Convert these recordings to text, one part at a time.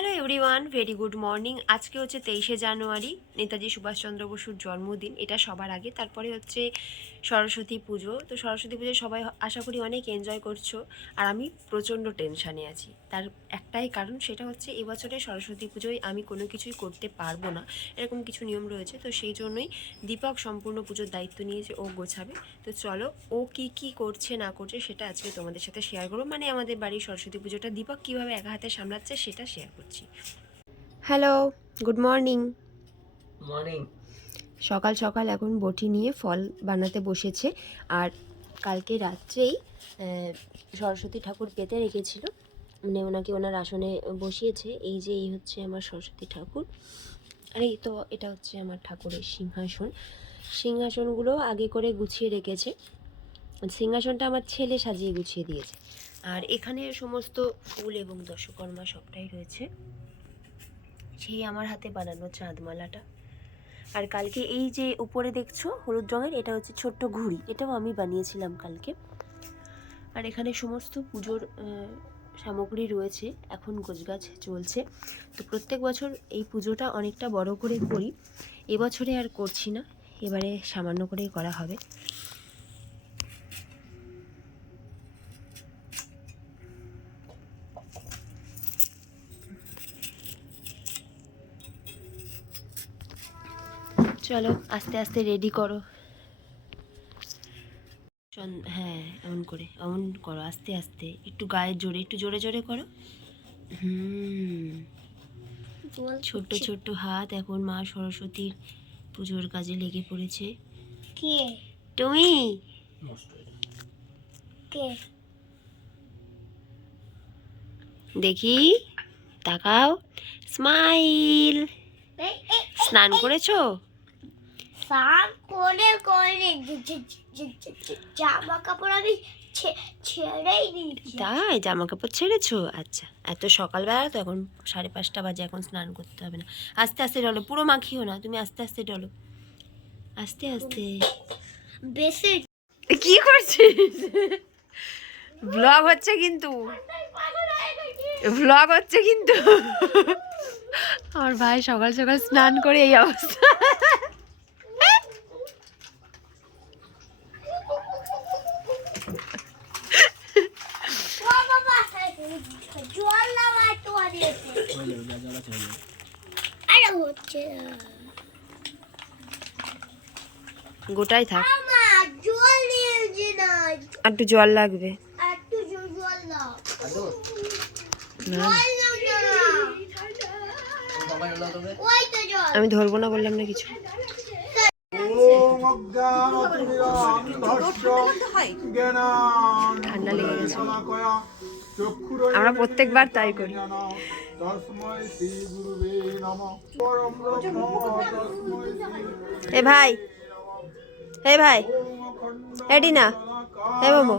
Hello everyone, very good morning. আজকে হচ্ছে 23শে জানুয়ারি, নেতাজি সুভাষচন্দ্র বসুর জন্মদিন। এটা সবার আগে, তারপরে হচ্ছে সরস্বতী পুজো। তো সরস্বতী পুজো সবাই আশা করি অনেক এনজয় করছো, আর আমি প্রচণ্ড টেনশানে আছি। তার একটাই কারণ, সেটা হচ্ছে এবছরে সরস্বতী পুজোয় আমি কোনো কিছুই করতে পারবো না, এরকম কিছু নিয়ম রয়েছে। তো সেই জন্যই দীপক সম্পূর্ণ পুজোর দায়িত্ব নিয়েছে, ও গোছাবে। তো চলো, ও কি কি করছে না করছে সেটা আজকে তোমাদের সাথে শেয়ার করবো। মানে আমাদের বাড়ির সরস্বতী পুজোটা দীপক কীভাবে একা হাতে সামলাচ্ছে সেটা শেয়ার করছি। Hello, good morning. মর্নিং। সকাল সকাল এখন বটি নিয়ে ফল বানাতে বসেছে। আর কালকে রাত্রেই সরস্বতী ঠাকুর পেতে রেখেছিল, মানে ওনাকে ওনার আসনে বসিয়েছে। এই হচ্ছে আমার সরস্বতী ঠাকুর, আর এই তো এটা হচ্ছে আমার ঠাকুরের সিংহাসন। সিংহাসনগুলো আগে করে গুছিয়ে রেখেছে। সিংহাসনটা আমার ছেলে সাজিয়ে গুছিয়ে দিয়েছে। আর এখানে সমস্ত ফুল এবং দশকর্মা সবটাই রয়েছে, সেই আমার হাতে বানানো চাঁদমালাটা। আর কালকে এই যে উপরে দেখছো হলুদ রঙের, এটা হচ্ছে ছোট্ট ঘুড়ি, এটাও আমি বানিয়েছিলাম কালকে। আর এখানে সমস্ত পুজোর সামগ্রী রয়েছে, এখন গোছগাছ চলছে। তো প্রত্যেক বছর এই পুজোটা অনেকটা বড় করে করি, এবছরে আর করছি না, এবারে সামান্য করেই করা হবে। চলো আস্তে আস্তে রেডি করো। হ্যাঁ, এমন করে, এমন করো, আস্তে আস্তে, একটু গায়ের জোরে, একটু জোরে জোরে করো। ছোট্ট ছোট্ট হাত এখন মা সরস্বতীর পুজোর কাজে লেগে পড়েছে। কে? তুমি? কে? দেখি, তাকাও, স্মাইল। স্নান করেছো? স্নান করে জামা কাপড় আমি ছেড়েই দিয়েছি। তাই, জামা কাপড় ছেড়েছো? আচ্ছা, এত সকালবেলা তো, এখন 5:30 বাজে, এখন স্নান করতে হবে না। আস্তে আস্তে ডলো, পুরো মাখিও না, তুমি আস্তে আস্তে ডলো, আস্তে আস্তে। বেশি কি করছিস? ব্লগ হচ্ছে কিন্তু, ব্লগ হচ্ছে কিন্তু। আমার ভাই সকাল সকাল স্নান করে এই অবস্থা। জল নামায় তো আরে হচ্ছে গোটাই থাক, জল নিয়েছি না, একটু জল লাগবে। একটু জল দাও। না, ওই তো জল। আমি ধরবো না বললাম না কিছু। ঠান্ডা লেগে গেছে, আমরা প্রত্যেকবার তাই করি। এ ভাই, হে ভাই, এডি না, হে বাবু।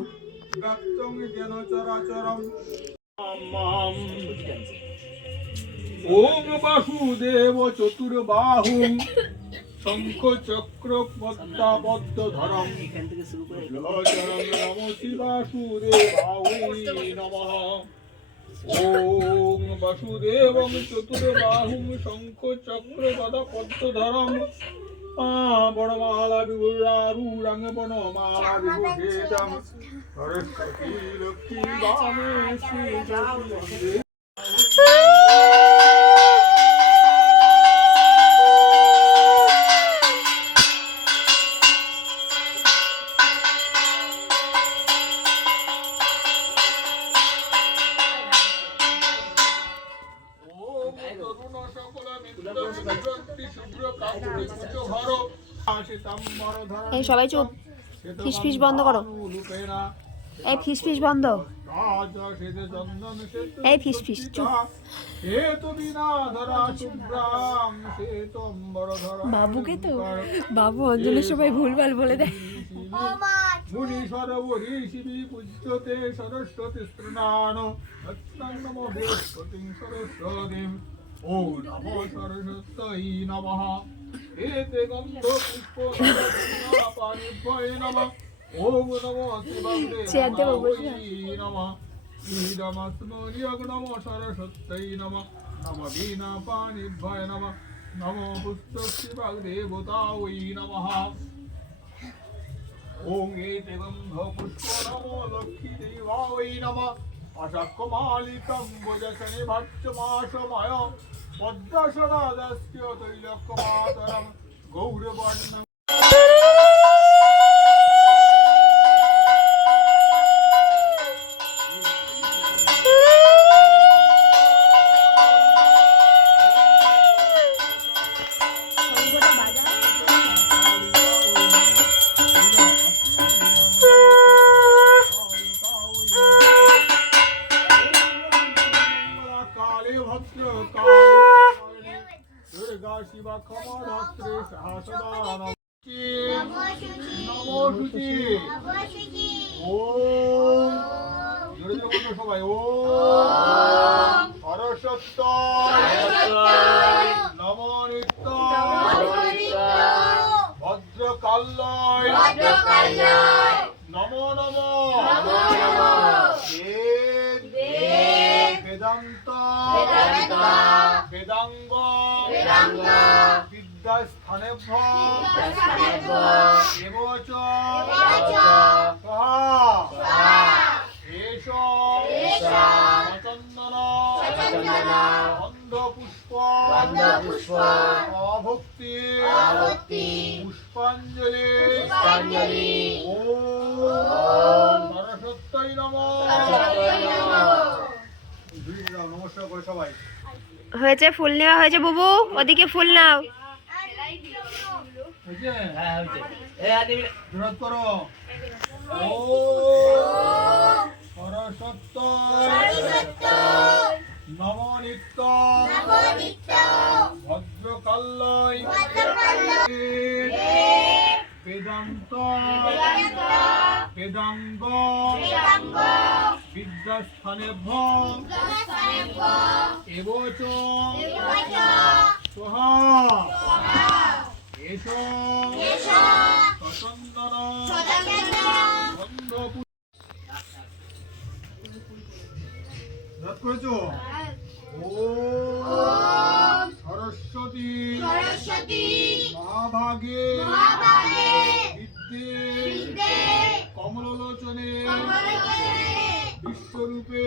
ওম বাসুদেব চতুর্বাহুম শঙ্খ চক্র পদ্মাবদ্ধ ধরম জলচরম নমো শিবাসুদেবাহুই নমঃ। ওম বাসুদেবং চতুর্বাহুম শঙ্খ চক্র পদ্ম ধরম বনমালা বিভূরারূঢ়ং বনমালা বিভূষিতং সরস্বতী লক্ষ্মী বামে শ্রী। এই সবাই চুপ, ফিস ফিস বন্ধ করো, এই ফিস ফিস বন্ধ, এই ফিস ফিস চুপ। বাবুকে তো, বাবু অঞ্জলির সবাই ভুলভাল বলে দেয়। মুনি সরোবরী শিবী পূজ্যতে সরস্বতী স্ত্রীণান নমো বৃহস্পতিং সরস্বতীম। ও নমো সরস্বত্যৈ নমঃ। এতে গন্ধ পুষ্প পানিভ্যয়ে নমঃ। ওম নমো শিবায় নমঃ। ইদমস্মর্যং নমো সরস্বত্যৈ নমঃ। नमो वीणापाणिभ्याय नमः नमो पुष्पस्य वाग्देवतायै नमः ॐ एतेवं पुष्पो नमो लक्ष्मीदेवायै नमः अशक्कमालिकं भुजशनि भक्षमाशमय पद्मशरादस्य तैलक्यमातरं गौरवर्णं दुर्गा शिवा क्षमाधात्री सहसदा नमो शुचि ओम জোরে জোরে বলো সবাই ওম সরস্বত্য নমো নিত্য ভদ্রকাল্যয় নমো নমো বেদান্ত বেদাঙ্গ বিদ্যাস্থানেভ্য এবচ এষ চন্দন গন্ধপুষ্প অভক্তি পুষ্পাঞ্জলি ওম সরস্বত্যই নমঃ। নমস্কার করে সবাই। হয়েছে, ফুল নেওয়া হয়েছে বুবু, ওদিকে ফুল নাও। সরস্বত্য নমো নিত্য ভদ্রকাল্যয় বেদান্ত বেদাঙ্গ বিদ্যাস্থানেভ্য এবচ সোহা এষ সচন্দন গন্ধপুষ্প করেছো। ওম সরস্বতী মহাভাগে বিদ্যে কমলোচনে বিশ্বরূপে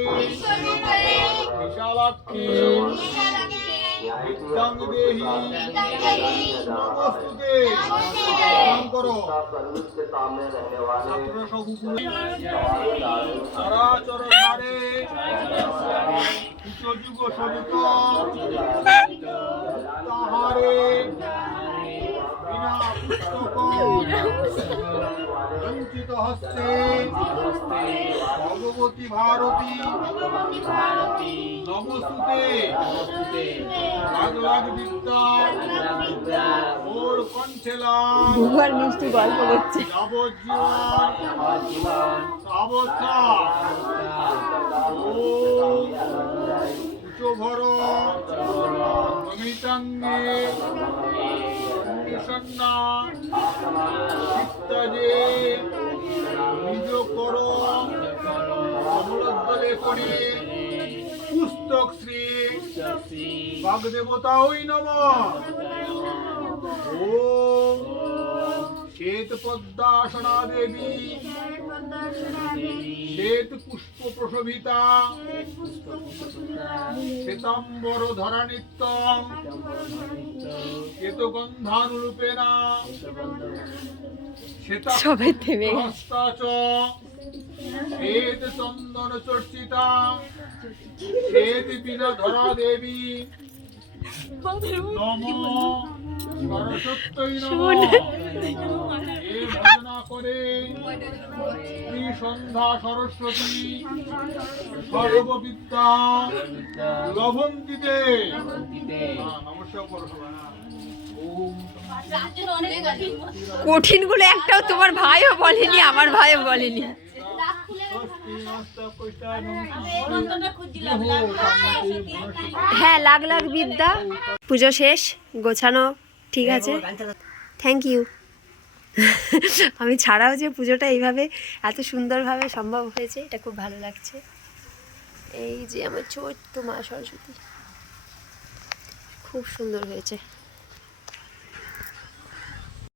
বিশালাক্ষী বিদ্যাং দেহি নমস্তুতে। নাম করো চরাচর সারে যুগ সবিত তাহারে বিনা পুস্তক বঞ্চিত হস্তে ভগবতী ভারতী নমস্তুতে। লাগ লাগ বিদ্যা ওর কণ্ঠেলাম মিষ্টি গল্প করছে। যাবজ্জীবন অবস্থা উচ্চভর অমিতাঙ্গে সন্না চিত্তাজে নিজ কর কমলোদ্দলে করে পুস্তক শ্রী বাগদেবতা ওই নমঃ। ওম শ্বেত পদ্মাসনা দেবী শ্বেত পুষ্প প্রশোভিতা শ্বেতাম্বর ধরা নিত্যম শ্বেতগন্ধানুরূপেণা শ্বেতাহস্তা চ শ্বেত চন্দন চর্চিতা শ্বেত বীণা ধরা দেবী নমো সরস্বত্যই নমঃ। এই ভজনা করে শ্রী সন্ধ্যা সরস্বতী সর্ববিদ্যা লভন্তিতে। নমস্কার করো সবাই। কঠিনগুলো একটাও তোমার ভাইও বলেনি, আমার ভাইও বলেনি। হ্যাঁ, লাগ লাগ বিদ্যা। পুজো শেষ, গোছানো ঠিক আছে, থ্যাংক ইউ। আমি ছাড়াও যে পুজোটা এইভাবে এত সুন্দরভাবে সম্ভব হয়েছে, এটা খুব ভালো লাগছে। এই যে আমার ছোট্ট মা সরস্বতী। খুব সুন্দর হয়েছে।